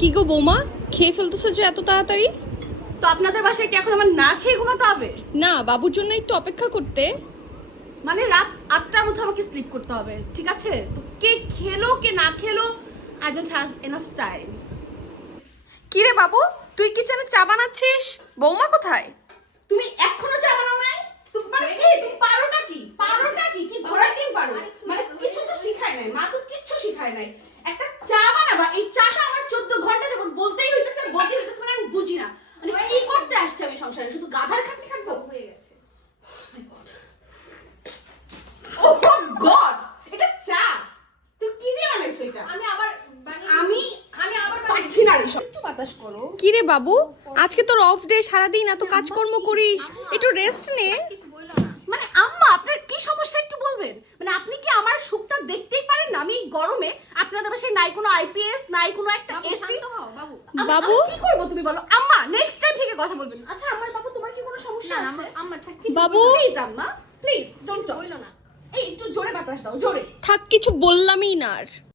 কি গো বৌমা, খেয়ে ফেলতেছো যে এত তাড়াতাড়ি? তো আপনাদের বাসায় কি এখন আমার না খেয়ে ঘুমাতে হবে? না, বাবুর জন্য একটু অপেক্ষা করতে। মানে রাত 8টার মধ্যে আমাকে স্লিপ করতে হবে, ঠিক আছে? তো কে খেলো কে না খেলো, I don't have enough time. কি রে বাবু, তুই কিচেনে চা বানাচ্ছিস? বৌমা কোথায়? তুমি এখনো চা বানাও নাই? তুমি পারোটা কি? পারোটা কি? কি ঘোড়ার ডিম পারো? মানে কিছু তো শিখায় নাই, মা তো কিচ্ছু শিখায় নাই। একটা চা বানাবা, এই চাটা আমার 14 ঘন্টা যাবত বলতেই হইতেছে মানে আমি বুঝি না। মানে কি করতে আসছে আমি সংসারে? শুধু গাধার খাটনি খাটবো? হয়ে গেছে। মাই গড, ও গড, এটা চা তুই কি দিয়ে বানাইছো এটা? আমি আবার পারছি না রে, একটু বাতাস করো। কি রে বাবু, আজকে তোর অফ ডে, সারাদিন এত কাজকর্ম করিস, একটু রেস্ট নে। মানে আম্মা, আপনার কি সমস্যা একটু বলবেন? মানে আপনি কি আমার সুখটা দেখতেই পারেন না? আমি এই গরমে আপনাদের বাসায় নাই কোনো আইপিএস, নাই কোনো একটা এসি। বাবু কি করব তুমি বলো? আম্মা নেক্সট টাইম থেকে কথা বলবেন। আচ্ছা আম্মা, বাবু তোমার কি কোনো সমস্যা আছে? আম্মা বাবু প্লিজ, আম্মা প্লিজ ডোন্ট বলো না। এই একটু জোরে বাতাস দাও, জোরে। থাক, কিছু বললামই না আর।